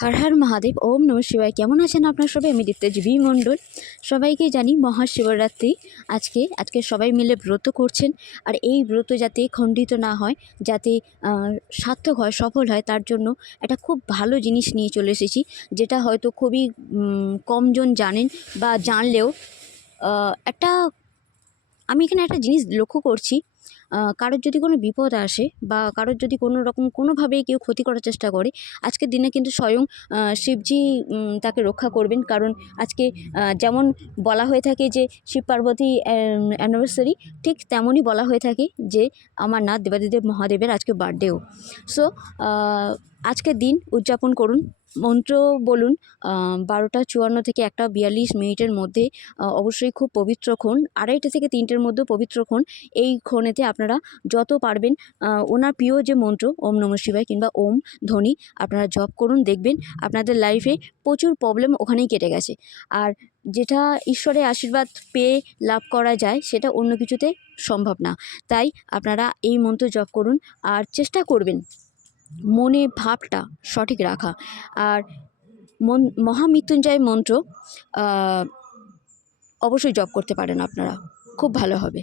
হর হর মহাদেব, ওম নম শিবায়। কেমন আছেন আপনার সবাই? আমি দীপ্তজীবী মণ্ডল। সবাইকে জানি মহাশিবরাত্রি। আজকে আজকে সবাই মিলে ব্রত করছেন। আর এই ব্রত যাতে খণ্ডিত না হয়, যাতে সার্থক হয়, সফল হয়, তার জন্য একটা খুব ভালো জিনিস নিয়ে চলে এসেছি, যেটা হয়তো খুবই কমজন জানেন বা জানলেও একটা আমি এখানে একটা জিনিস লক্ষ্য করছি কারোর যদি কোনো বিপদ আসে বা কারোর যদি কোনো রকম কোনোভাবেই কেউ ক্ষতি করার চেষ্টা করে, আজকের দিনে কিন্তু স্বয়ং শিবজি তাকে রক্ষা করবেন। কারণ আজকে যেমন বলা হয়ে থাকে যে শিব পার্বতী অ্যানিভার্সারি ঠিক তেমনই বলা হয়ে থাকে যে, আমার নাথ দেবাদিদেব মহাদেবের আজকে বার্থডেও সো আজকের দিন উদযাপন করুন। মন্ত্র বলুন বারোটা চুয়ান্ন থেকে একটা বিয়াল্লিশ মিনিটের মধ্যে অবশ্যই খুব পবিত্র ক্ষণ, আড়াইটা থেকে তিনটের মধ্যে পবিত্র ক্ষণ, এই ক্ষণেতে আপনারা যত পারবেন ওনার প্রিয় যে মন্ত্র, ওম নম শিবায় কিংবা ওম ধ্বনি, আপনারা জপ করুন, দেখবেন আপনাদের লাইফে প্রচুর প্রবলেম ওখানেই কেটে গেছে। আর যেটা ঈশ্বরের আশীর্বাদ পেয়ে লাভ করা যায়, সেটা অন্য কিছুতে সম্ভব না। তাই আপনারা এই মন্ত্র জপ করুন, আর চেষ্টা করবেন। মনে ভাবটা সঠিক রাখা। আর মন, মহামৃত্যুঞ্জয় মন্ত্র অবশ্যই জপ করতে পারেন আপনারা। খুব ভালো হবে।